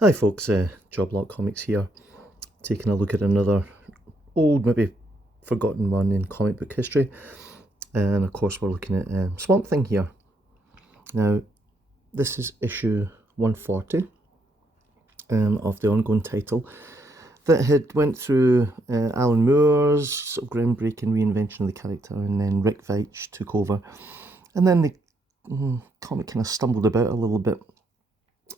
Hi folks, Job Comics here, taking a look at another old, maybe forgotten one in comic book history, and of course we're looking at Swamp Thing here. Now, this is issue 140 of the ongoing title that had went through Alan Moore's sort of groundbreaking reinvention of the character, and then Rick Veitch took over, and then the comic kind of stumbled about a little bit,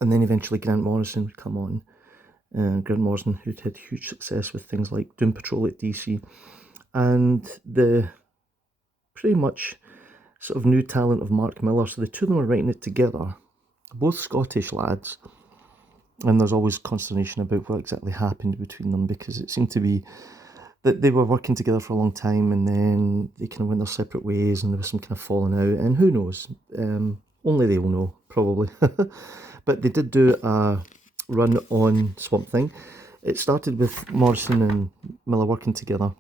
and then eventually Grant Morrison would come on. Grant Morrison, who'd had huge success with things like Doom Patrol at DC, and the pretty much sort of new talent of Mark Millar. So the two of them are writing it together, both Scottish lads, and there's always consternation about what exactly happened between them, because it seemed to be that they were working together for a long time and then they kind of went their separate ways and there was some kind of falling out, and who knows, only they will know, probably. But they did do a run on Swamp Thing. It started with Morrison and Millar working together,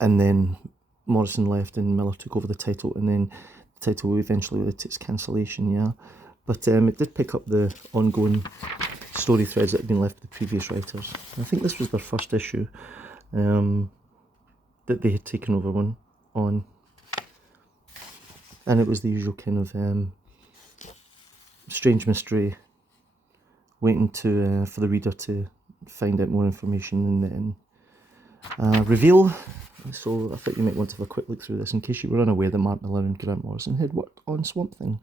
and then Morrison left and Millar took over the title, and then the title eventually led to its cancellation, yeah. But it did pick up the ongoing story threads that had been left by the previous writers. I think this was their first issue that they had taken over on, and it was the usual kind of strange mystery, waiting to for the reader to find out more information and then reveal. So I thought you might want to have a quick look through this in case you were unaware that Mark Millar and Grant Morrison had worked on Swamp Thing.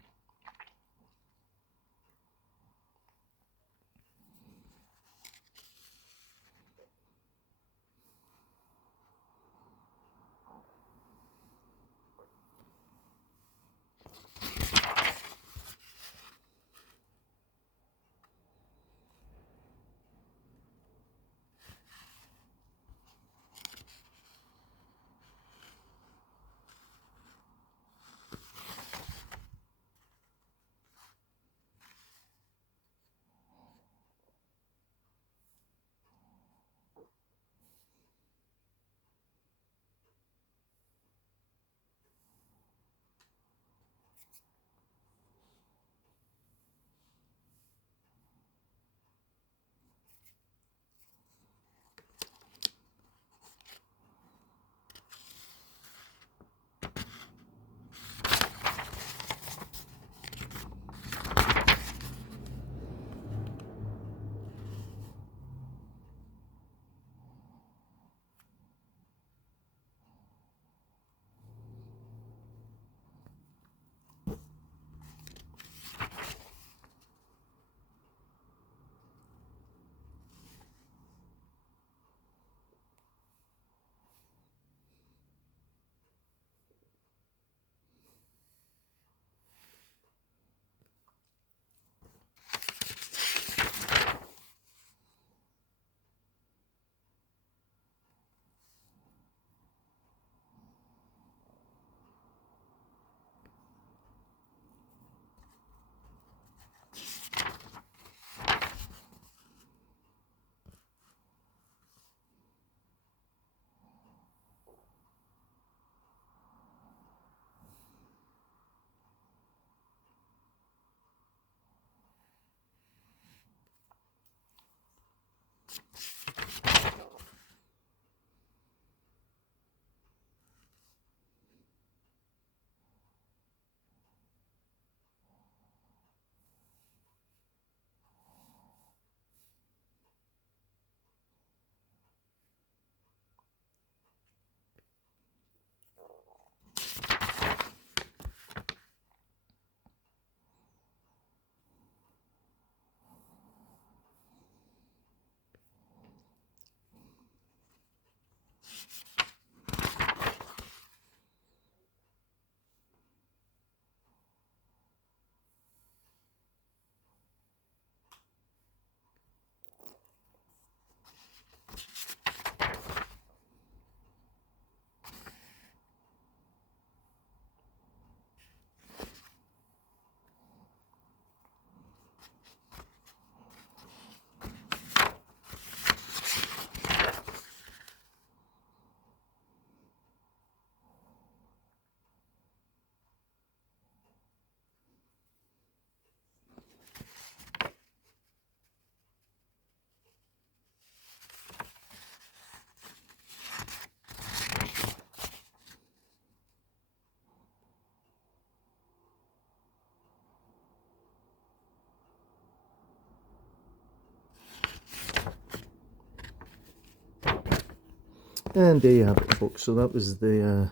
And there you have it, folks. So that was the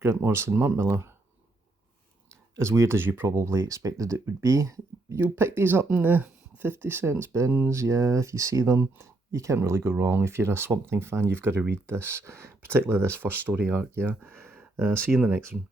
Grant Morrison Mark Millar. As weird as you probably expected it would be. You'll pick these up in the 50 cents bins, yeah, if you see them. You can't really go wrong. If you're a Swamp Thing fan, you've got to read this, particularly this first story arc, yeah. See you in the next one.